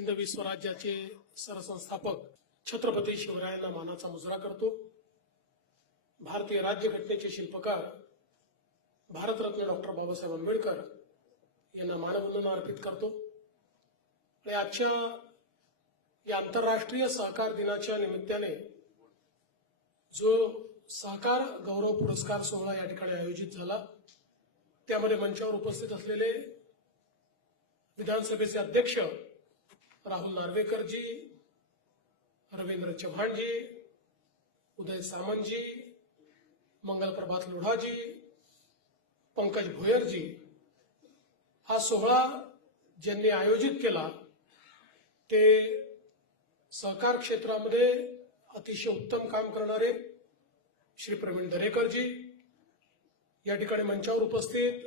हिंदवी स्वराज्याचे सरसंस्थापक छत्रपती शिवरायांना मानाचा मुजरा करतो। भारतीय राज्यघटनेचे शिल्पकार भारतरत्न डॉक्टर बाबासाहेब आंबेडकर यांना मानवंदना अर्पित करतो। आणि आजच्या या आंतरराष्ट्रीय सहकार दिनाच्या निमित्ताने जो सहकार गौरव पुरस्कार सोहळा या ठिकाणी आयोजित झाला, त्यामध्ये मंचावर उपस्थित असलेले विधानसभेचे अध्यक्ष राहुल नार्वेकरजी, रवींद्र चव्हाणजी, उदय सामंतजी, मंगल प्रभात लोढाजी, पंकज भोयरजी, हा सोहळा ज्यांनी आयोजित केला ते सहकार क्षेत्रामध्ये अतिशय उत्तम काम करणारे श्री प्रवीण दरेकरजी, या ठिकाणी मंचावर उपस्थित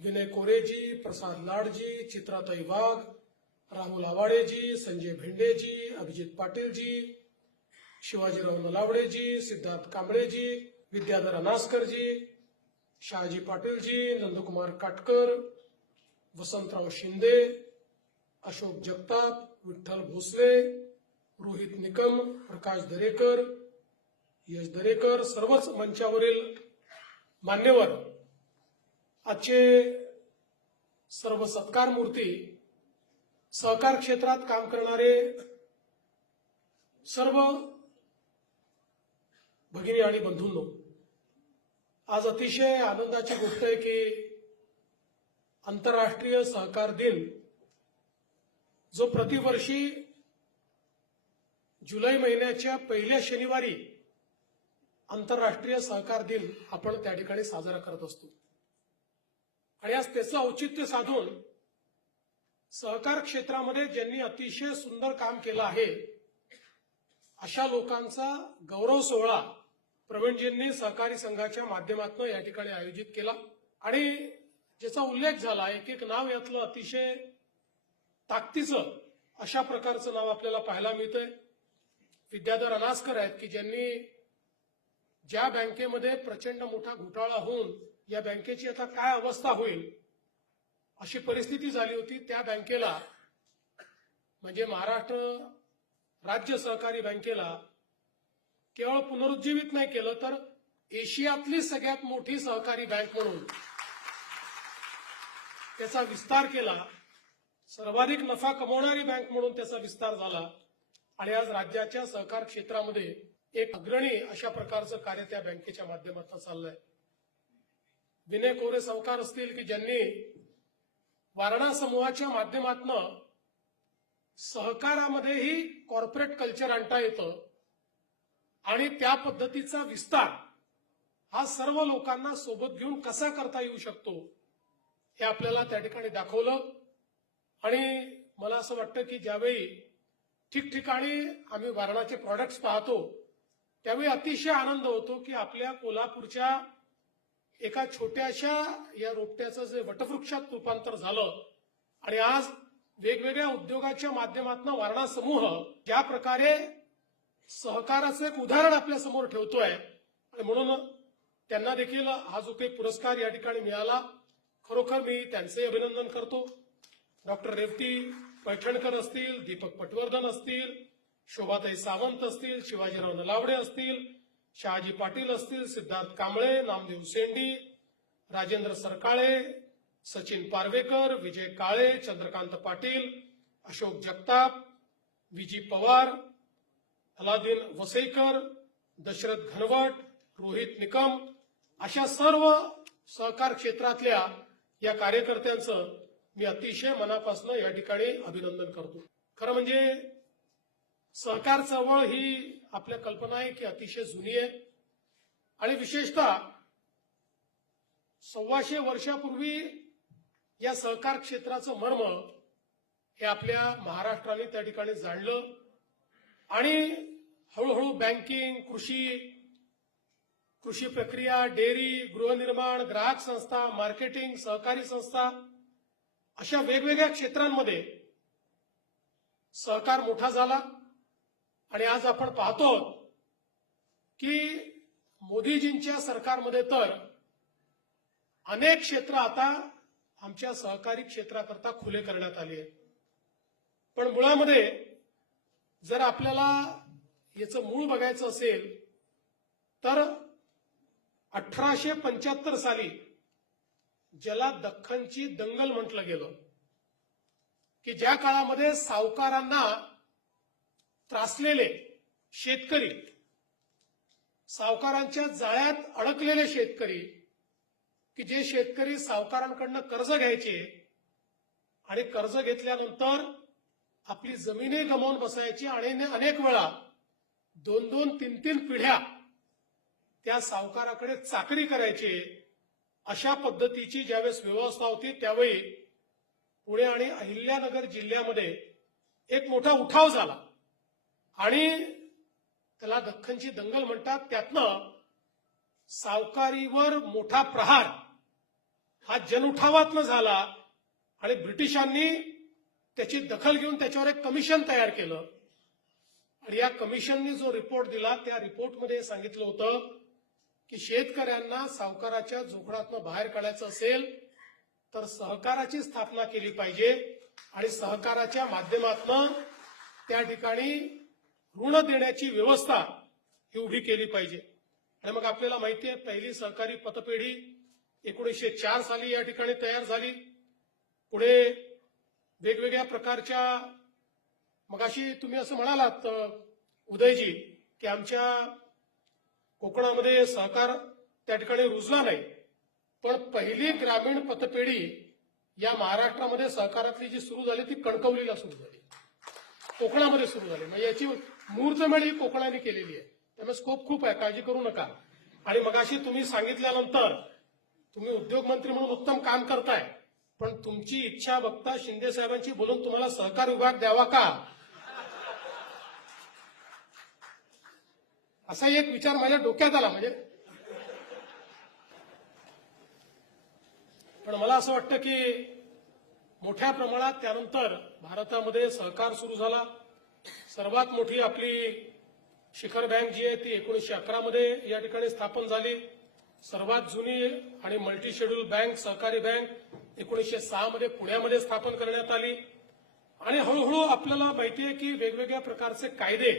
विनय कोरेजी, प्रसाद लाडजी, चित्राताई वाघ, राहुल आवाडेजी, संजय भेंडेजी, अभिजित पाटीलजी, शिवाजीराव नलावडेजी, सिद्धार्थ कांबळेजी, विद्याधर अनासकरजी, शहाजी पाटीलजी, नंदकुमार काटकर, वसंतराव शिंदे, अशोक जगताप, विठ्ठल भोसले, रोहित निकम, प्रकाश दरेकर, यश दरेकर, सर्वच मंचावरील मान्यवर, आजचे सर्व सत्कार मूर्ती, सहकार क्षेत्रात काम करणारे सर्व भगिनी आणि बंधूंनो, आज अतिशय आनंदाची गोष्ट आहे की आंतरराष्ट्रीय सहकार दिन जो प्रतिवर्षी जुलै महिन्याच्या पहिल्या शनिवारी आंतरराष्ट्रीय सहकार दिन आपण त्या ठिकाणी साजरा करत असतो। आणि आज त्याचं औचित्य साधून सहकार क्षेत्रामध्ये ज्यांनी अतिशय सुंदर काम केलं आहे अशा लोकांचा गौरव सोहळा प्रवीणजींनी सहकारी संघाच्या माध्यमातून या ठिकाणी आयोजित केला। आणि ज्याचा उल्लेख झाला, एक एक नाव यातलं अतिशय ताकदीचं अशा प्रकारचं नाव आपल्याला पाहायला मिळतंय। विद्याधर अनासकर आहेत की ज्यांनी ज्या बँकेमध्ये प्रचंड मोठा घोटाळा होऊन या बँकेची आता काय अवस्था होईल अशी परिस्थिती झाली होती, त्या बँकेला म्हणजे महाराष्ट्र राज्य सहकारी बँकेला केवळ पुनरुज्जीवित नाही केलं तर एशियातली सगळ्यात मोठी सहकारी बँक म्हणून त्याचा विस्तार केला, सर्वाधिक नफा कमवणारी बँक म्हणून त्याचा विस्तार झाला। आणि आज राज्याच्या सहकार क्षेत्रामध्ये एक अग्रणी अशा प्रकारचं कार्य त्या बँकेच्या माध्यमातून चाललंय। विनय कोरे सावकार असतील की ज्यांनी वारणा समूहाच्या माध्यमातून सहकारामध्येही कॉर्पोरेट कल्चर आणता येतं आणि त्या पद्धतीचा विस्तार हा सर्व लोकांना सोबत घेऊन कसा करता येऊ शकतो हे आपल्याला त्या ठिकाणी दाखवलं। आणि मला असं वाटतं की ज्यावेळी ठिकठिकाणी आम्ही वारणाचे प्रॉडक्ट्स पाहतो त्यावेळी अतिशय आनंद होतो की आपल्या कोल्हापूरच्या एका छोट्याशा या रोपट्याचं जे वटवृक्षात रूपांतर झालं आणि आज वेगवेगळ्या उद्योगाच्या माध्यमातून वारणा समूह ज्या प्रकारे सहकाराचं एक उदाहरण आपल्या समोर ठेवतोय आणि म्हणून त्यांना देखील हा जो काही पुरस्कार या ठिकाणी मिळाला, खरोखर मी त्यांचे अभिनंदन करतो। डॉक्टर रेवती पैठणकर असतील, दीपक पटवर्धन असतील, शोभाताई सावंत असतील, शिवाजीराव नलावडे असतील, शहाजी पाटील असतील, सिद्धार्थ कांबळे, नामदेव सेंडी, राजेंद्र सरकाळे, सचिन पारवेकर, विजय काळे, चंद्रकांत पाटील, अशोक जगताप, विजी पवार, अलादीन वसईकर, दशरथ घनवट, रोहित निकम अशा सर्व सहकार क्षेत्रातल्या या कार्यकर्त्यांचं मी अतिशय मनापासून या ठिकाणी अभिनंदन करतो। खरं म्हणजे सहकार चळवळ ही आपल्या कल्पना आहे की अतिशय जुनी आहे आणि विशेषतः 125 वर्षापूर्वी या सहकार क्षेत्राचं मर्म हे आपल्या महाराष्ट्राने त्या ठिकाणी जाणलं आणि हळूहळू बँकिंग, कृषी प्रक्रिया, डेअरी, गृहनिर्माण, ग्राहक संस्था, मार्केटिंग, सहकारी संस्था अशा वेगवेगळ्या क्षेत्रांमध्ये सहकार मोठा झाला। आणि आज आपण पाहतो की मोदीजींच्या सरकारमध्ये तर अनेक क्षेत्र आता आमच्या सहकारी क्षेत्राकरता खुले करण्यात आले आहेत। पण मुळामध्ये जर आपल्याला याचं मूळ बघायचं असेल तर 1875 साली ज्याला दख्खनची दंगल म्हटलं गेलं, की ज्या काळामध्ये सावकारांना त्रासलेले शेतकरी, सावकारांच्या जाळ्यात अडकलेले शेतकरी, की जे शेतकरी सावकारांकडनं कर्ज घ्यायचे आणि कर्ज घेतल्यानंतर आपली जमिनी गमावून बसायची आणि अनेक वेळा 2-2, 3-3 पिढ्या त्या सावकाराकडे चाकरी करायचे, अशा पद्धतीची ज्यावेळेस व्यवस्था होती त्यावेळी पुणे आणि अहिल्यानगर जिल्ह्यामध्ये एक मोठा उठाव झाला आणि त्याला दख्खनची दंगल म्हणतात. त्यातनं सावकारीवर मोठा प्रहार हा जनउठावातनं झाला आणि ब्रिटिशांनी त्याची दखल घेऊन त्याच्यावर एक कमिशन तयार केलं आणि या कमिशनने जो रिपोर्ट दिला त्या रिपोर्टमध्ये सांगितलं होतं की शेतकऱ्यांना सावकाराच्या जोखडातनं बाहेर काढायचं असेल तर सहकाराची स्थापना केली पाहिजे आणि सहकाराच्या माध्यमातून त्या ठिकाणी ऋण देण्याची व्यवस्था ही उभी केली पाहिजे. आणि मग आपल्याला माहिती आहे पहिली सहकारी पतपेढी 1904 साली या ठिकाणी तयार झाली. पुढे वेगवेगळ्या प्रकारच्या, मगाशी तुम्ही असं म्हणालात उदयजी की आमच्या कोकणामध्ये सहकार त्या ठिकाणी रुजला नाही, पण पहिली ग्रामीण पतपेढी या महाराष्ट्रामध्ये सहकारातली जी सुरू झाली ती कणकवलीला सुरू झाली, कोकणामध्ये सुरू झाली. म्हणजे याची मुहूर्तमेढ ही कोकणाने केलेली आहे. त्यामुळे स्कोप खूप आहे, काळजी करू नका. आणि मगाशी तुम्ही सांगितल्यानंतर तुम्ही उद्योगमंत्री म्हणून उत्तम काम करताय, पण तुमची इच्छा बघता शिंदे साहेबांची बोलून तुम्हाला सहकार विभाग द्यावा का, असा एक विचार माझ्या डोक्यात आला. म्हणजे पण मला असं वाटतं की मोठ्या प्रमाणात त्यानंतर भारतामध्ये सहकार सुरू झाला. सर्वात मोठी आपली शिखर बँक जी आहे ती 1911 मध्ये या ठिकाणी स्थापन झाली. सर्वात जुनी आणि मल्टी शेड्यूल बँक सहकारी बँक 1906 मध्ये पुण्यामध्ये स्थापन करण्यात आली. आणि हळूहळू आपल्याला माहिती आहे की वेगवेगळ्या प्रकारचे कायदे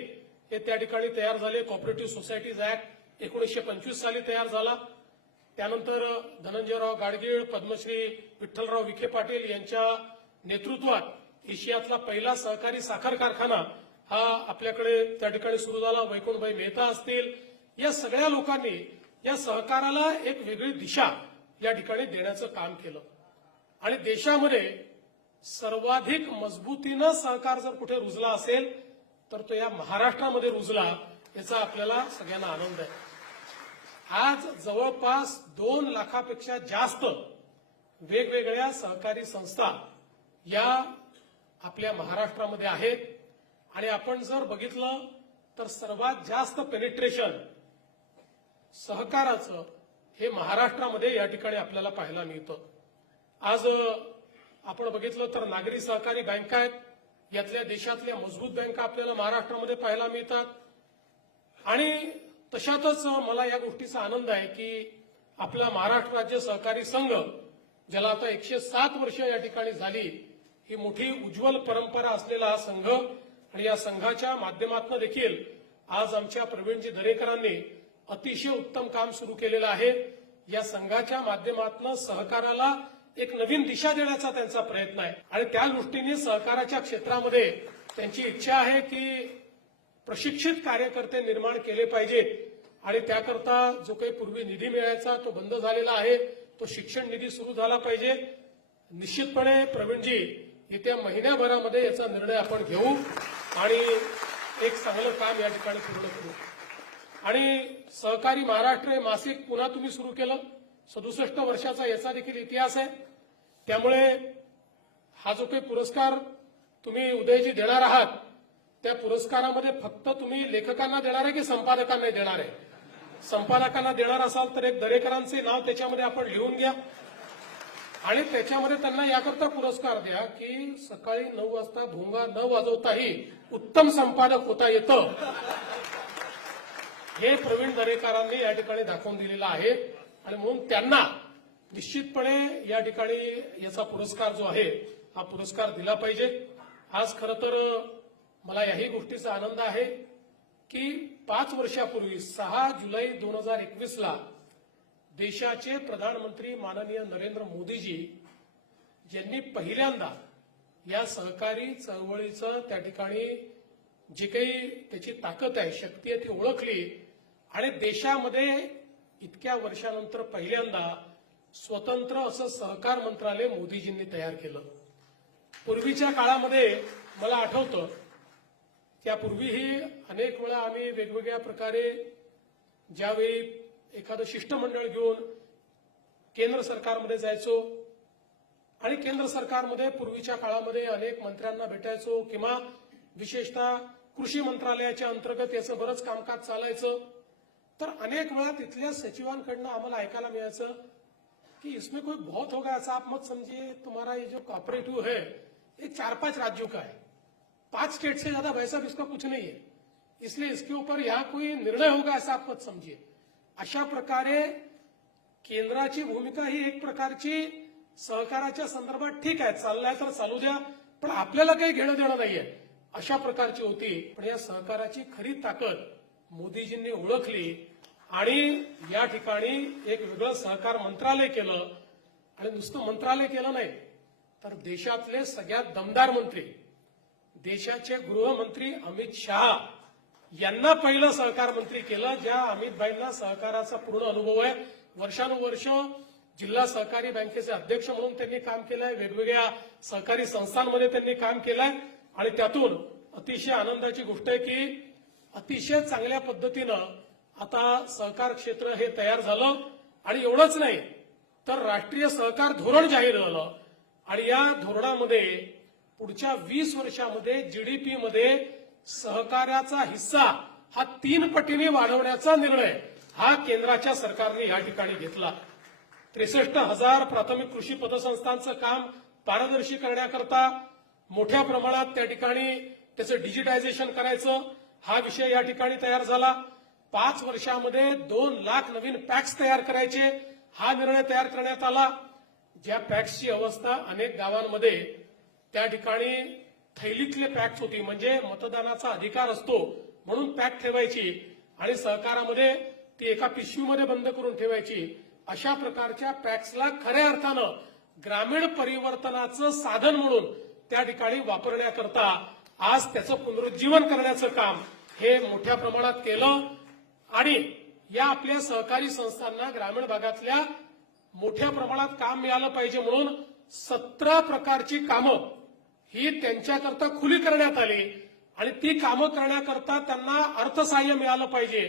हे त्या ठिकाणी तयार झाले. कॉपरेटिव्ह सोसायटीज ऍक्ट 1925 साली तयार झाला. त्यानंतर धनंजयराव गाडगीळ, पद्मश्री विठ्ठलराव विखे पाटील यांच्या नेतृत्वात एशियातला पहिला सहकारी साखर कारखाना हा आपल्याकडे त्या ठिकाणी सुरू झाला. वैकुंठभाई मेहता असतील, या सगळ्या लोकांनी या सहकाराला एक वेगळी दिशा या ठिकाणी देण्याचं काम केलं. आणि देशामध्ये सर्वाधिक मजबूतीनं सहकार जर कुठे रुजला असेल तर तो या महाराष्ट्रामध्ये रुजला, याचा आपल्याला सगळ्यांना आनंद आहे. आज जवळपास 2 लाखापेक्षा जास्त वेगवेगळ्या सहकारी संस्था या आपल्या महाराष्ट्रामध्ये आहेत. आणि आपण जर बघितलं तर सर्वात जास्त पेनिट्रेशन सहकाराचं हे महाराष्ट्रामध्ये या ठिकाणी आपल्याला पाहायला मिळतं. आज आपण बघितलं तर नागरी सहकारी बँका आहेत, यातल्या देशातल्या मजबूत बँका आपल्याला महाराष्ट्रामध्ये पाहायला मिळतात. आणि तशातच मला या गोष्टीचा आनंद आहे की आपला महाराष्ट्र राज्य सहकारी संघ, ज्याला आता 107 वर्ष या ठिकाणी झाली, ही मोठी उज्ज्वल परंपरा असलेला हा संघ आणि या संघाच्या माध्यमातून देखील आज आमच्या प्रवीणजी दरेकरांनी अतिशय उत्तम काम सुरू केलेलं आहे. या संघाच्या माध्यमातून सहकाराला एक नवीन दिशा देण्याचा त्यांचा प्रयत्न आहे आणि त्या दृष्टीने सहकाराच्या क्षेत्रामध्ये त्यांची इच्छा आहे की प्रशिक्षित कार्यकर्ते निर्माण केले पाहिजेत. आणि त्याकरता जो काही पूर्वी निधी मिळायचा तो बंद झालेला आहे, तो शिक्षण निधी सुरू झाला पाहिजे. निश्चितपणे प्रवीणजी येत्या महिन्याभरामध्ये याचा निर्णय आपण घेऊ आणि एक चांगलं काम या ठिकाणी पूर्ण करू. आणि सहकारी महाराष्ट्र हे मासिक पुन्हा तुम्ही सुरू केलं, 67 वर्षाचा याचा देखील इतिहास आहे. त्यामुळे हा जो काही पुरस्कार तुम्ही उदयजी देणार आहात, त्या पुरस्कारामध्ये फक्त तुम्ही लेखकांना देणार आहे की संपादकांना देणार आहे? संपादकांना देणार असाल तर एक दरेकरांचे नाव त्याच्यामध्ये आपण लिहून घ्या आणि त्याच्यामध्ये त्यांना याकरता पुरस्कार द्या की सकाळी 9 वाजता भोंगा न वाजवताही उत्तम संपादक होता येतं. हे प्रवीण दरेकरांनी या ठिकाणी दाखवून दिलेलं आहे आणि म्हणून त्यांना निश्चितपणे या ठिकाणी याचा पुरस्कार जो आहे हा पुरस्कार दिला पाहिजे. आज खरं तर मला याही गोष्टीचा आनंद आहे की 5 वर्षापूर्वी 6 जुलै 2021 ला देशाचे प्रधानमंत्री माननीय नरेंद्र मोदीजी यांनी पहिल्यांदा या सहकारी चळवळीचं त्या ठिकाणी जी काही त्याची ताकद आहे, शक्ती आहे ती ओळखली आणि देशामध्ये इतक्या वर्षानंतर पहिल्यांदा स्वतंत्र असं सहकार मंत्रालय मोदीजींनी तयार केलं. पूर्वीच्या काळामध्ये मला आठवतं त्यापूर्वीही अनेक वेळा आम्ही वेगवेगळ्या प्रकारे ज्यावेळी एखादं शिष्टमंडळ घेऊन केंद्र सरकारमध्ये जायचो आणि केंद्र सरकारमध्ये पूर्वीच्या काळामध्ये अनेक मंत्र्यांना भेटायचो किंवा विशेषतः कृषी मंत्रालयाच्या अंतर्गत याचं बरंच कामकाज चालायचं. तर अनेक वेळा तिथल्या सचिवांकडनं आम्हाला ऐकायला मिळायचं कि इसमें कोई बहुत होगा ऐसा आप मत समझिए, तुम्हारा ये जो कॉपरेटिव है ये 4-5 राज्यों का है, 5 स्टेट से ज्यादा वैसा भी इसका कुछ नहीं है, इसलिए इसके ऊपर यहाँ कोई निर्णय होगा ऐसा आप मत समझिए. अशा प्रकारे केंद्राची भूमिका ही एक प्रकारची सहकाराच्या संदर्भात ठीक आहे, चाललाय तर चालू द्या, पण आपल्याला काही घेणं देणं नाहीये अशा प्रकारची होती. पण या सहकाराची खरी ताकद मोदीजींनी ओळखली आणि या ठिकाणी एक वेगळं सहकार मंत्रालय केलं. आणि नुसतं मंत्रालय केलं नाही तर देशातले सगळ्यात दमदार मंत्री, देशाचे गृहमंत्री अमित शहा यांना पहिलं सहकार मंत्री केलं. ज्या अमितभाईंना सहकाराचा पूर्ण अनुभव आहे, वर्षानुवर्ष जिल्हा सहकारी बँकेचे अध्यक्ष म्हणून त्यांनी काम केलंय, वेगवेगळ्या सहकारी संस्थांमध्ये त्यांनी काम केलंय आणि त्यातून अतिशय आनंदाची गोष्ट आहे की अतिशय चांगल्या पद्धतीनं आता सहकार क्षेत्र हे तयार झालं. आणि एवढंच नाही तर राष्ट्रीय सहकार धोरण जाहीर झालं आणि या धोरणामध्ये पुढच्या 20 वर्षामध्ये जीडीपी मध्ये सहकार्याचा हिस्सा हा 3 पटीने वाढवण्याचा निर्णय हा केंद्राच्या सरकारने या ठिकाणी घेतला. 63,000 प्राथमिक कृषी पतसंस्थांचं काम पारदर्शी करण्याकरता मोठ्या प्रमाणात त्या ठिकाणी त्याचं डिजिटायझेशन करायचं हा विषय या ठिकाणी तयार झाला. 5 वर्षामध्ये 2 लाख नवीन पॅक्स तयार करायचे हा निर्णय तयार करण्यात आला. ज्या पॅक्सची अवस्था अनेक गावांमध्ये त्या ठिकाणी थैलीतले पॅक्स होती, म्हणजे मतदानाचा अधिकार असतो म्हणून पॅक ठेवायची आणि सहकारामध्ये ती एका पिशवीमध्ये बंद करून ठेवायची. अशा प्रकारच्या पॅक्सला खऱ्या अर्थानं ग्रामीण परिवर्तनाचं साधन म्हणून त्या ठिकाणी वापरण्याकरता आज त्याचं पुनरुज्जीवन करण्याचं काम हे मोठ्या प्रमाणात केलं. आणि या आपल्या सहकारी संस्थांना ग्रामीण भागातल्या मोठ्या प्रमाणात काम मिळालं पाहिजे म्हणून 17 प्रकारची कामं ही त्यांच्याकरता खुली करण्यात आली आणि ती कामं करण्याकरता त्यांना अर्थसहाय्य मिळालं पाहिजे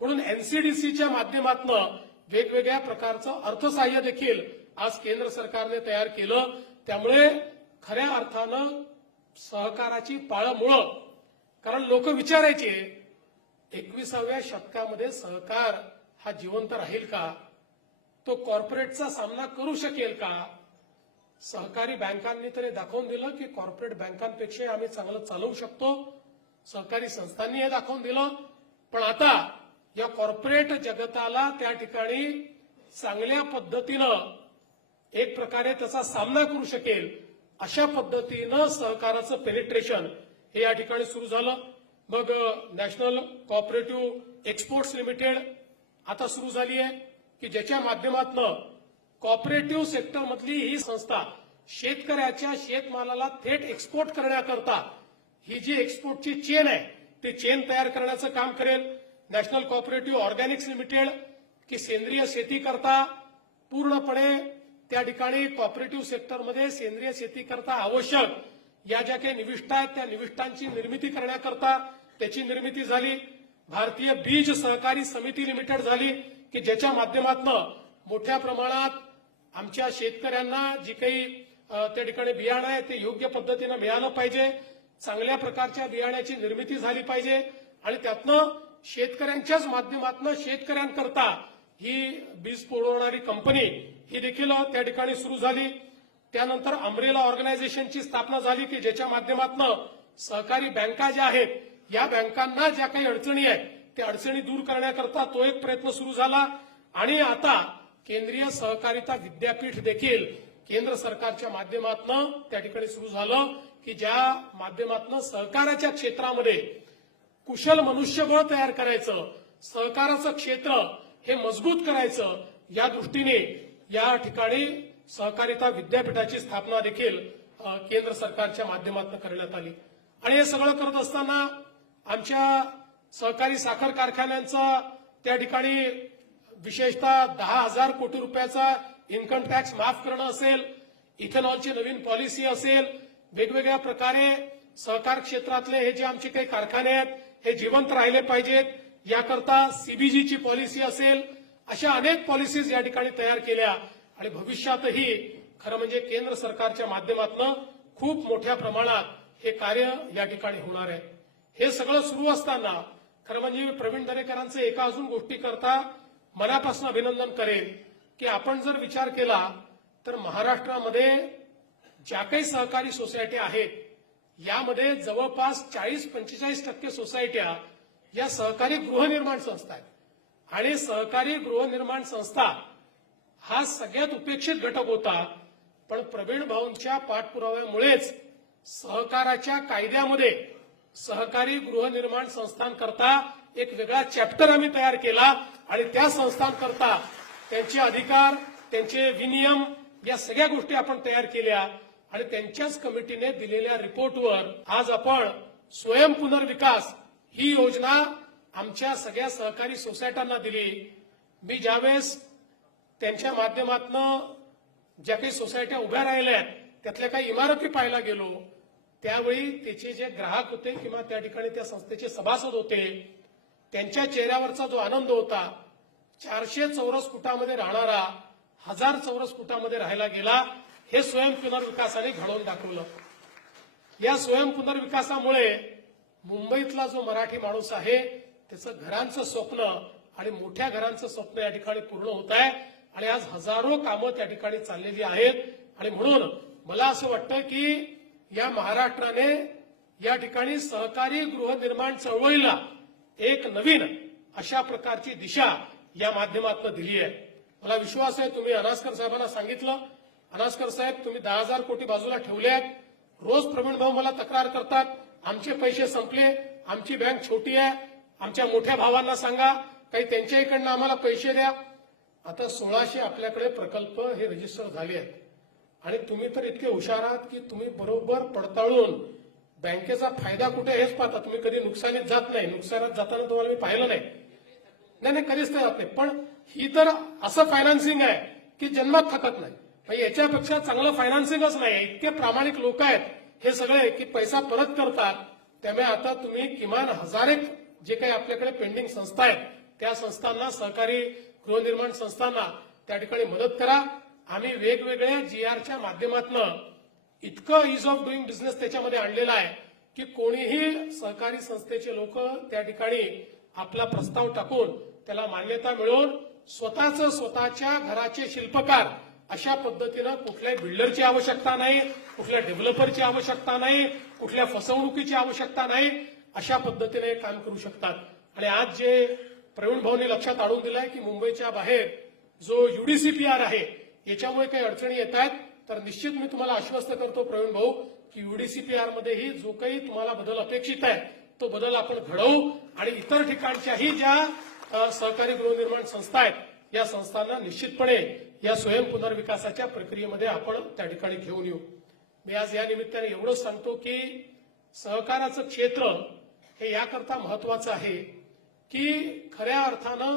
म्हणून एनसीडीसीच्या माध्यमातून वेगवेगळ्या प्रकारचं अर्थसहाय्य देखील आज केंद्र सरकारने तयार केलं. त्यामुळे खऱ्या अर्थानं सहकाराची पाळंमुळं, कारण लोक विचारायचे 21व्या शतकामध्ये सहकार हा जिवंत राहील का, तो कॉर्पोरेटचा सामना करू शकेल का. सहकारी बँकांनी तरी दाखवून दिलं की कॉर्पोरेट बँकांपेक्षा आम्ही चांगलं चालवू शकतो, सहकारी संस्थांनी हे दाखवून दिलं. पण आता या कॉर्पोरेट जगताला त्या ठिकाणी चांगल्या पद्धतीनं एक प्रकारे त्याचा सामना करू शकेल अशा पद्धतीनं सहकाराचं पेनिट्रेशन हे या ठिकाणी सुरू झालं. मग नॅशनल कॉपरेटिव्ह एक्सपोर्ट्स लिमिटेड आता सुरू झाली आहे की ज्याच्या माध्यमातून कॉपरेटिव्ह सेक्टरमधली ही संस्था शेतकऱ्याच्या शेतमालाला थेट एक्सपोर्ट करण्याकरता ही जी एक्सपोर्टची चेन आहे ती चेन तयार करण्याचं काम करेल. नॅशनल कॉपरेटिव्ह ऑर्गॅनिक्स लिमिटेड की सेंद्रिय शेती करता पूर्णपणे त्या ठिकाणी कॉपरेटिव्ह सेक्टरमध्ये सेंद्रिय शेती करता आवश्यक या ज्या काही निविष्ठा आहेत त्या निविष्ठांची निर्मिती करण्याकरता त्याची निर्मिती झाली. भारतीय बीज सहकारी समिती लिमिटेड झाली की ज्याच्या माध्यमातून मोठ्या प्रमाणात आमच्या शेतकऱ्यांना जी काही त्या ठिकाणी बियाणं आहे ते योग्य पद्धतीनं मिळालं पाहिजे, चांगल्या प्रकारच्या बियाण्याची निर्मिती झाली पाहिजे आणि त्यातनं शेतकऱ्यांच्याच माध्यमातून शेतकऱ्यांकरता ही बीज पुरवणारी कंपनी ही देखील त्या ठिकाणी सुरू झाली. त्यानंतर अमरेला ऑर्गनायझेशनची स्थापना झाली की ज्याच्या माध्यमातून सहकारी बँका ज्या आहेत या बँकांना ज्या काही अडचणी आहेत त्या अडचणी दूर करण्याकरता तो एक प्रयत्न सुरू झाला. आणि आता केंद्रीय सहकारिता विद्यापीठ देखील केंद्र सरकारच्या माध्यमातून त्या ठिकाणी सुरू झालं की ज्या माध्यमातून सहकाराच्या क्षेत्रामध्ये कुशल मनुष्यबळ तयार करायचं, सहकाराचं क्षेत्र हे मजबूत करायचं, या दृष्टीने या ठिकाणी सहकारिता विद्यापीठाची स्थापना देखील केंद्र सरकारच्या माध्यमातून करण्यात आली. आणि हे सगळं करत असताना आमच्या सहकारी साखर कारखान्यांचा त्या ठिकाणी विशेषतः 10,000 कोटी रुपयाचा इन्कम टॅक्स माफ करणं असेल, इथेनॉलची नवीन पॉलिसी असेल, वेगवेगळ्या प्रकारे सहकार क्षेत्रातले हे जे आमचे काही कारखाने आहेत हे जिवंत राहिले पाहिजेत, याकरता सीबीजीची पॉलिसी असेल, अशा अनेक पॉलिसीज या ठिकाणी तयार केल्या. आणि भविष्यातही खरं म्हणजे केंद्र सरकारच्या माध्यमातून खूप मोठ्या प्रमाणात हे कार्य या ठिकाणी होणार आहे. हे सगळं सुरू असताना खरं म्हणजे प्रवीण दरेकरांचं एका अजून गोष्टी करता मनापासून अभिनंदन करेन की आपण जर विचार केला तर महाराष्ट्रामध्ये ज्या काही सहकारी सोसायट्या आहेत यामध्ये जवळपास 40-45% सोसायट्या या सहकारी गृहनिर्माण संस्था आहेत. आणि सहकारी गृहनिर्माण संस्था हा सगळ्यात उपेक्षित घटक होता, पण प्रवीण भाऊंच्या पाठपुराव्यामुळेच सहकाराच्या कायद्यामध्ये सहकारी गृहनिर्माण संस्थांकरता एक वेगळा चॅप्टर आम्ही तयार केला आणि त्या संस्थांकरता त्यांचे अधिकार, त्यांचे विनियम या सगळ्या गोष्टी आपण तयार केल्या. आणि त्यांच्याच कमिटीने दिलेल्या रिपोर्टवर आज आपण स्वयं पुनर्विकास ही योजना आमच्या सगळ्या सहकारी सोसायट्यांना दिली. मी ज्यावेळेस त्यांच्या माध्यमातून ज्या काही सोसायट्या उभ्या राहिल्या त्यातल्या काही इमारती पाहायला गेलो त्यावेळी त्याचे जे ग्राहक होते किंवा त्या ठिकाणी त्या संस्थेचे सभासद होते त्यांच्या चेहऱ्यावरचा जो आनंद होता, 400 चौरस फुटामध्ये राहणारा 1000 चौरस फुटामध्ये राहायला गेला, हे स्वयं पुनर्विकासाने घडवून दाखवलं. या स्वयं पुनर्विकासामुळे मुंबईतला जो मराठी माणूस आहे त्याचं घरांचं स्वप्न आणि मोठ्या घरांचं स्वप्न या ठिकाणी पूर्ण होत आहे. आणि आज हजारो कामं त्या ठिकाणी चाललेली आहेत. आणि म्हणून मला असं वाटतं की या महाराष्ट्राने या ठिकाणी सहकारी गृहनिर्माण चळवळीला एक नवीन अशा प्रकारची दिशा या माध्यमातून दिली आहे. मला विश्वास आहे, तुम्ही अनास्कर साहेबांना सांगितलं, अनास्कर साहेब तुम्ही 10,000 कोटी बाजूला ठेवले आहेत. रोज प्रवीण भाऊ मला तक्रार करतात, आमचे पैसे संपले, आमची बँक छोटी आहे, आमच्या मोठ्या भावांना सांगा काही त्यांच्या इकडनं आम्हाला पैसे द्या. आता 1600 आपल्याकडे प्रकल्प हे रजिस्टर झाले आहेत. आणि तुम्ही तर इतके हुशार आहात की तुम्ही बरोबर पडताळून बँकेचा फायदा कुठे हेच पाहता. तुम्ही कधी नुकसानीत जात नाही, नुकसानात जाताना तुम्हाला मी पाहिलं नाही, नाही कधीच नाही जात नाही. पण ही तर असं फायनान्सिंग आहे की जन्मात थकत नाही. याच्यापेक्षा चांगलं फायनान्सिंगच नाही. इतके प्रामाणिक लोक आहेत हे सगळे की पैसा परत करतात. त्यामुळे आता तुम्ही किमान 1000 जे काही आपल्याकडे पेंडिंग संस्था आहेत त्या संस्थांना, सहकारी गृहनिर्माण संस्थांना त्या ठिकाणी मदत करा. आम्ही वेगवेगळ्या जीआरच्या माध्यमातून इतकं इज ऑफ डुईंग बिझनेस त्याच्यामध्ये आणलेलं आहे की कोणीही सहकारी संस्थेचे लोक त्या ठिकाणी आपला प्रस्ताव टाकून त्याला मान्यता मिळवून स्वतःच्या घराचे शिल्पकार अशा पद्धतीनं कुठल्याही बिल्डरची आवश्यकता नाही, कुठल्या डेव्हलपरची आवश्यकता नाही, कुठल्या फसवणुकीची आवश्यकता नाही, अशा पद्धतीने काम करू शकतात. आणि आज जे प्रवीण भाऊंनी लक्षात आणून दिलंय की मुंबईच्या बाहेर जो यूडीसीपीआर आहे याच्यामुळे काही अडचणी येत आहेत, तर निश्चित मी तुम्हाला आश्वस्त करतो प्रवीण भाऊ की यूडीसीपीआर मध्येही जो काही तुम्हाला बदल अपेक्षित आहे तो बदल आपण घडवू. आणि इतर ठिकाणच्याही ज्या सहकारी गृहनिर्माण संस्था आहेत या संस्थांना निश्चितपणे या स्वयं पुनर्विकासाच्या प्रक्रियेमध्ये आपण त्या ठिकाणी घेऊन येऊ. मी आज या निमित्ताने एवढंच सांगतो की सहकाराचं क्षेत्र हे याकरता महत्वाचं आहे की खऱ्या अर्थानं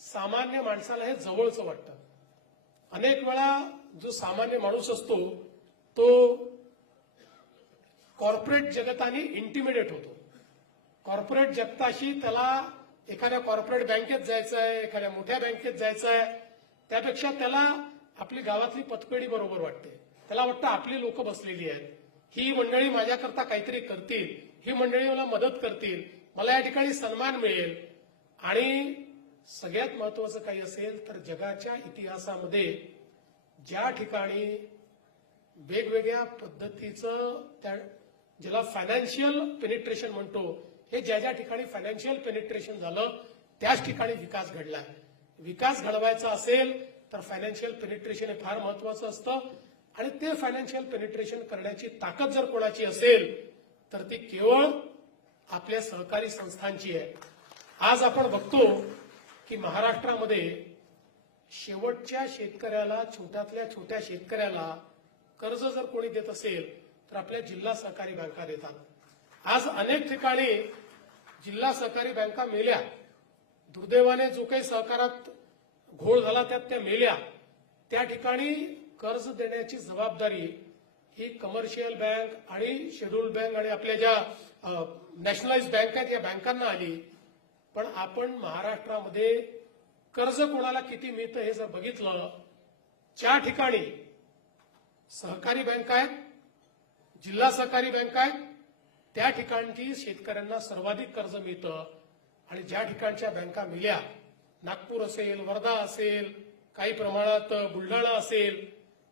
सामान्य माणसाला हे जवळचं वाटतं. अनेक वेळा जो सामान्य माणूस असतो तो कॉर्पोरेट जगताने इंटिमिडेट होतो. कॉर्पोरेट जगताशी त्याला एखाद्या कॉर्पोरेट बँकेत जायचं आहे, एखाद्या मोठ्या बँकेत जायचं आहे, त्यापेक्षा त्याला आपली गावातली पतपेढी बरोबर वाटते. त्याला वाटतं आपली लोक बसलेली आहेत, ही मंडळी माझ्याकरता काहीतरी करतील, ही मंडळी मला मदत करतील, मला या ठिकाणी सन्मान मिळेल. आणि सगळ्यात महत्वाचं काही असेल तर जगाच्या इतिहासामध्ये ज्या ठिकाणी वेगवेगळ्या पद्धतीचं त्या ज्याला फायनान्शियल पेनिट्रेशन म्हणतो, हे ज्या ठिकाणी फायनान्शियल पेनिट्रेशन झालं त्याच ठिकाणी विकास घडला. विकास घडवायचा असेल तर फायनान्शियल पेनिट्रेशन हे फार महत्वाचं असतं. आणि ते फायनान्शियल पेनिट्रेशन करण्याची ताकद जर कोणाची असेल तर ती केवळ आपल्या सहकारी संस्थांची आहे. आज आपण बघतो की महाराष्ट्रामध्ये शेवटच्या शेतकऱ्याला, छोट्यातल्या छोट्या शेतकऱ्याला कर्ज जर कोणी देत असेल तर आपल्या जिल्हा सहकारी बँका देतात. आज अनेक ठिकाणी जिल्हा सहकारी बँका मेल्या. दुर्दैवाने जो काही सहकारात घोळ झाला त्यात त्या मेल्या. त्या ठिकाणी कर्ज देण्याची जबाबदारी ही कमर्शियल बँक आणि शेड्यूल्ड बँक आणि आपल्या ज्या नॅशनलाइज बँक आहेत या बँकांना आली. पण आपण महाराष्ट्रामध्ये कर्ज कोणाला किती मिळतं हे जर बघितलं, ज्या ठिकाणी सहकारी बँका आहेत, जिल्हा सहकारी बँका आहेत, त्या ठिकाणची शेतकऱ्यांना सर्वाधिक कर्ज मिळतं. आणि ज्या ठिकाणच्या बँका मिल्या, नागपूर असेल, वर्धा असेल, काही प्रमाणात बुलढाणा असेल,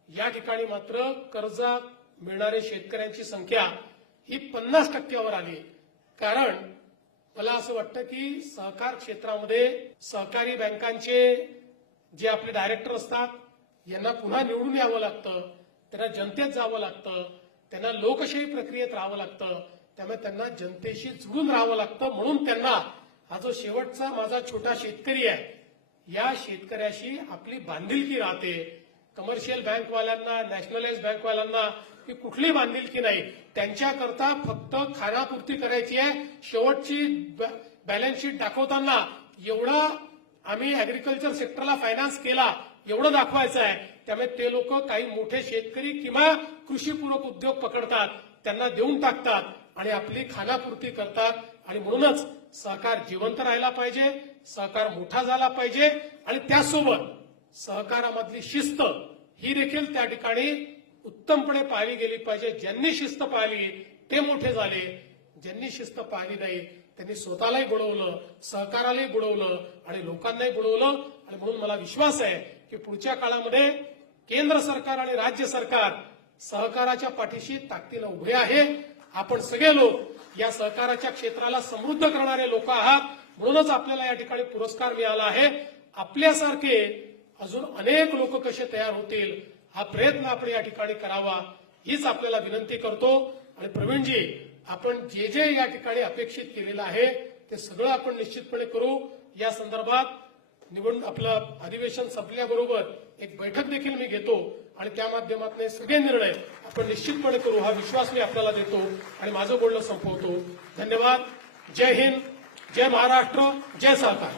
या ठिकाणी मात्र कर्ज मिळणारे शेतकऱ्यांची संख्या ही 50% आली. कारण मला असं वाटतं की सहकार क्षेत्रामध्ये सहकारी बँकांचे जे आपले डायरेक्टर असतात यांना पुन्हा निवडून यावं लागतं, त्यांना जनतेत जावं लागतं, त्यांना लोकशाही प्रक्रियेत राहावं लागतं. त्यामुळे त्यांना जनतेशी जुळून राहावं लागतं. म्हणून त्यांना हा जो शेवटचा माझा छोटा शेतकरी आहे, या शेतकऱ्याशी आपली बांधिलकी राहते. कमर्शियल बँकवाल्यांना, नॅशनलाइज बँकवाल्यांना ही कुठली बांधिलकी नाही. त्यांच्याकरता फक्त खानापुरती करायची आहे. शेवटची बॅलन्स शीट दाखवताना एवढा आम्ही अॅग्रिकल्चर सेक्टरला फायनान्स केला एवढं दाखवायचं आहे. त्यामुळे ते लोक काही मोठे शेतकरी किंवा कृषीपूरक उद्योग पकडतात, त्यांना देऊन टाकतात आणि आपली खानापुरती करतात. आणि म्हणूनच सहकार जिवंत राहायला पाहिजे, सहकार मोठा झाला पाहिजे आणि त्यासोबत सहकारामधली शिस्त ही देखील त्या ठिकाणी उत्तमपणे पाळली गेली पाहिजे. ज्यांनी शिस्त पाळली ते मोठे झाले, ज्यांनी शिस्त पाळली नाही त्यांनी स्वतःलाही बुडवलं, सहकारालाही बुडवलं आणि लोकांनाही बुडवलं. आणि म्हणून मला विश्वास आहे की पुढच्या काळामध्ये केंद्र सरकार आणि राज्य सरकार सहकाराच्या पाठीशी ताकदीनं उभे आहे. आपण सगळे लोक या सहकाराच्या क्षेत्राला समृद्ध करणारे लोक आहात. म्हणूनच आपल्याला या ठिकाणी पुरस्कार मिळाला आहे. आपल्यासारखे अजून अनेक लोक कसे तयार होतील हा प्रयत्न आपण या ठिकाणी करावा हीच आपल्याला विनंती करतो. आणि प्रवीणजी, आपण जे जे या ठिकाणी अपेक्षित केलेलं आहे ते सगळं आपण निश्चितपणे करू. या संदर्भात आपलं अधिवेशन संपल्याबरोबर एक बैठक देखील मी घेतो आणि त्या माध्यमातून हे सगळे निर्णय आपण निश्चितपणे करू हा विश्वास मी आपल्याला देतो आणि माझं बोलणं संपवतो. धन्यवाद. जय हिंद, जय महाराष्ट्र, जय सहकार.